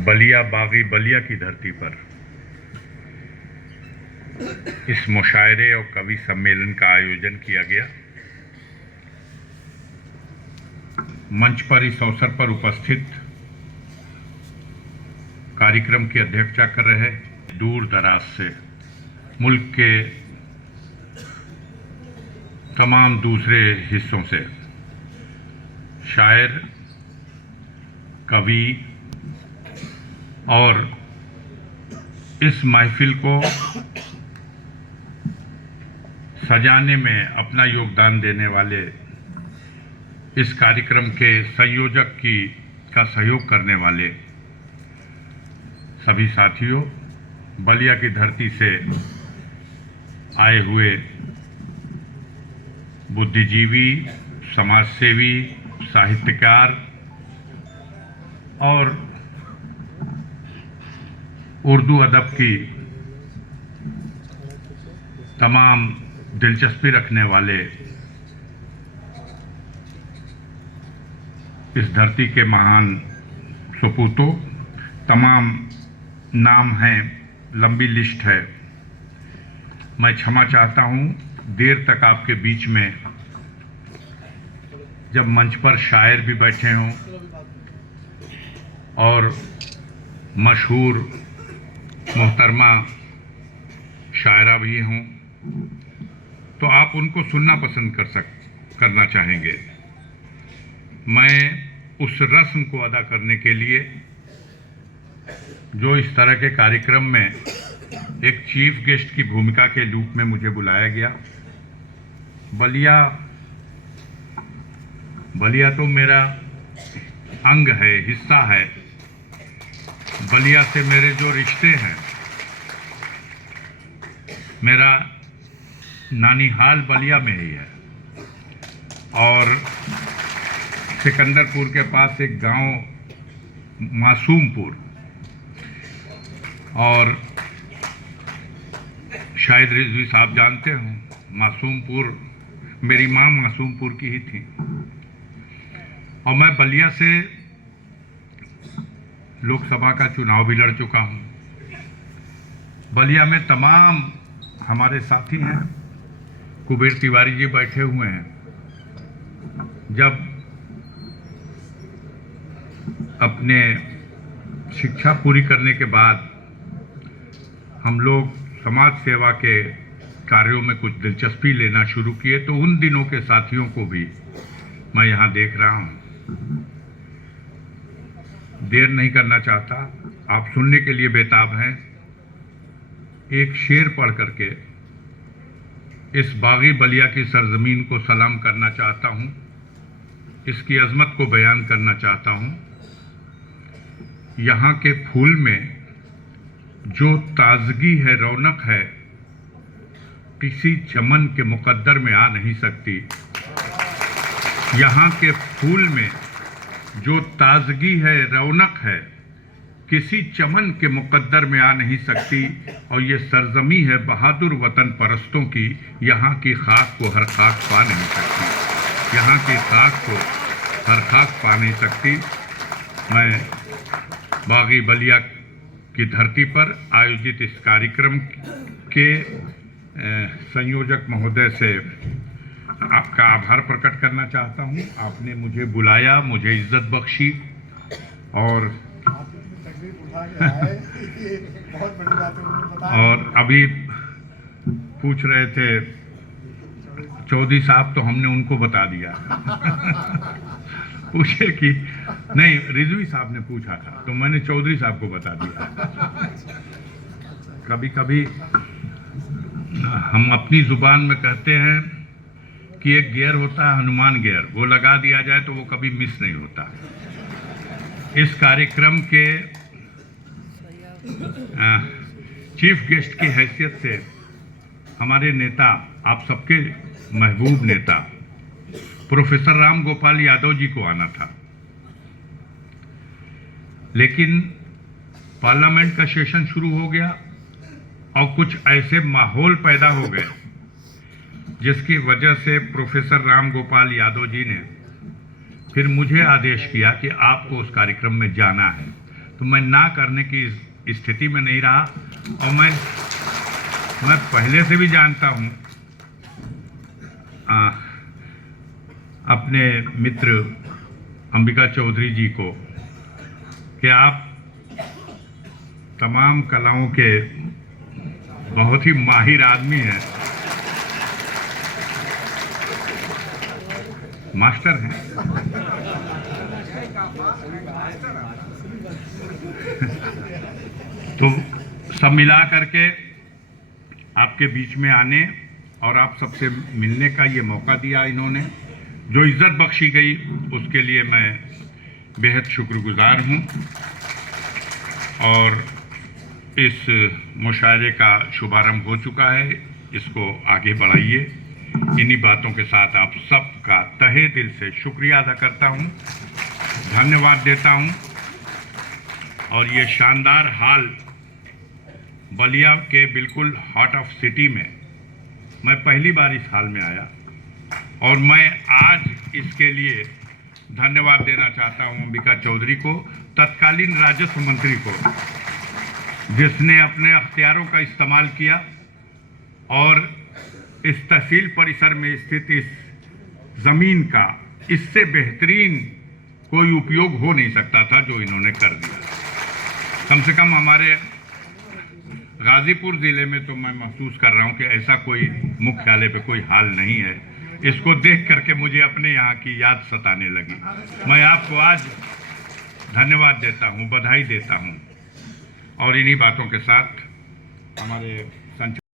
बलिया बागी बलिया की धरती पर इस मुशायरे और कवि सम्मेलन का आयोजन किया गया। मंच पर इस अवसर पर उपस्थित कार्यक्रम की अध्यक्षता कर रहे दूर दराज से मुल्क के तमाम दूसरे हिस्सों से शायर, कवि और इस महफिल को सजाने में अपना योगदान देने वाले इस कार्यक्रम के संयोजक का सहयोग करने वाले सभी साथियों, बलिया की धरती से आए हुए बुद्धिजीवी, समाजसेवी, साहित्यकार और उर्दू अदब की तमाम दिलचस्पी रखने वाले इस धरती के महान सपूतों, तमाम नाम हैं, लंबी लिस्ट है। मैं क्षमा चाहता हूं देर तक आपके बीच में जब मंच पर शायर भी बैठे हों और मशहूर मोहतरमा शायरा भी हों तो आप उनको सुनना पसंद करना चाहेंगे। मैं उस रस्म को अदा करने के लिए जो इस तरह के कार्यक्रम में एक चीफ गेस्ट की भूमिका के रूप में मुझे बुलाया गया, बलिया तो मेरा अंग है, हिस्सा है। बलिया से मेरे जो रिश्ते हैं, मेरा नानीहाल बलिया में ही है और सिकंदरपुर के पास एक गांव मासूमपुर, और शायद रिजवी साहब जानते हो, मासूमपुर मेरी माँ मासूमपुर की ही थी। और मैं बलिया से लोकसभा का चुनाव भी लड़ चुका हूँ। बलिया में तमाम हमारे साथी हैं, कुबेर तिवारी जी बैठे हुए हैं। जब अपने शिक्षा पूरी करने के बाद हम लोग समाज सेवा के कार्यों में कुछ दिलचस्पी लेना शुरू किए तो उन दिनों के साथियों को भी मैं यहाँ देख रहा हूँ। देर नहीं करना चाहता, आप सुनने के लिए बेताब हैं। एक शेर पढ़ करके इस बागी बलिया की सरजमीन को सलाम करना चाहता हूँ, इसकी अजमत को बयान करना चाहता हूँ। यहाँ के फूल में जो ताजगी है, रौनक है, किसी चमन के मुकद्दर में आ नहीं सकती। यहाँ के फूल में जो ताजगी है, रौनक है, किसी चमन के मुकद्दर में आ नहीं सकती। और ये सरजमी है बहादुर वतन परस्तों की, यहाँ की खाक को हर खाक पा नहीं सकती। यहाँ की खाक को हर खाक पा नहीं सकती। मैं बागी बलिया की धरती पर आयोजित इस कार्यक्रम के संयोजक महोदय से आपका आभार प्रकट करना चाहता हूं। आपने मुझे बुलाया, मुझे इज्जत बख्शी और और अभी पूछ रहे थे चौधरी साहब, तो हमने उनको बता दिया। पूछे कि नहीं, रिजवी साहब ने पूछा था तो मैंने चौधरी साहब को बता दिया। कभी कभी हम अपनी जुबान में कहते हैं कि एक गियर होता है हनुमान गियर, वो लगा दिया जाए तो वो कभी मिस नहीं होता। इस कार्यक्रम के चीफ गेस्ट की हैसियत से हमारे नेता, आप सबके महबूब नेता प्रोफेसर राम गोपाल यादव जी को आना था, लेकिन पार्लियामेंट का सेशन शुरू हो गया और कुछ ऐसे माहौल पैदा हो गए जिसकी वजह से प्रोफेसर राम गोपाल यादव जी ने फिर मुझे आदेश किया कि आपको उस कार्यक्रम में जाना है, तो मैं ना करने की स्थिति में नहीं रहा। और मैं पहले से भी जानता हूँ अपने मित्र अंबिका चौधरी जी को कि आप तमाम कलाओं के बहुत ही माहिर आदमी हैं, मास्टर हैं। तो सब मिला करके आपके बीच में आने और आप सबसे मिलने का ये मौका दिया इन्होंने, जो इज्जत बख्शी गई उसके लिए मैं बेहद शुक्रगुजार हूँ। और इस मुशायरे का शुभारंभ हो चुका है, इसको आगे बढ़ाइए। इन्हीं बातों के साथ आप सबका तहे दिल से शुक्रिया अदा करता हूँ, धन्यवाद देता हूँ। और ये शानदार हाल बलिया के बिल्कुल हार्ट ऑफ सिटी में मैं पहली बार इस हाल में आया, और मैं आज इसके लिए धन्यवाद देना चाहता हूँ अंबिका चौधरी को, तत्कालीन राजस्व मंत्री को, जिसने अपने अख्तियारों का इस्तेमाल किया और इस तहसील परिसर में स्थित इस ज़मीन का इससे बेहतरीन कोई उपयोग हो नहीं सकता था जो इन्होंने कर दिया। कम से कम हमारे गाज़ीपुर ज़िले में तो मैं महसूस कर रहा हूँ कि ऐसा कोई मुख्यालय पे कोई हाल नहीं है। इसको देख करके मुझे अपने यहाँ की याद सताने लगी। मैं आपको आज धन्यवाद देता हूँ, बधाई देता हूँ। और इन्हीं बातों के साथ हमारे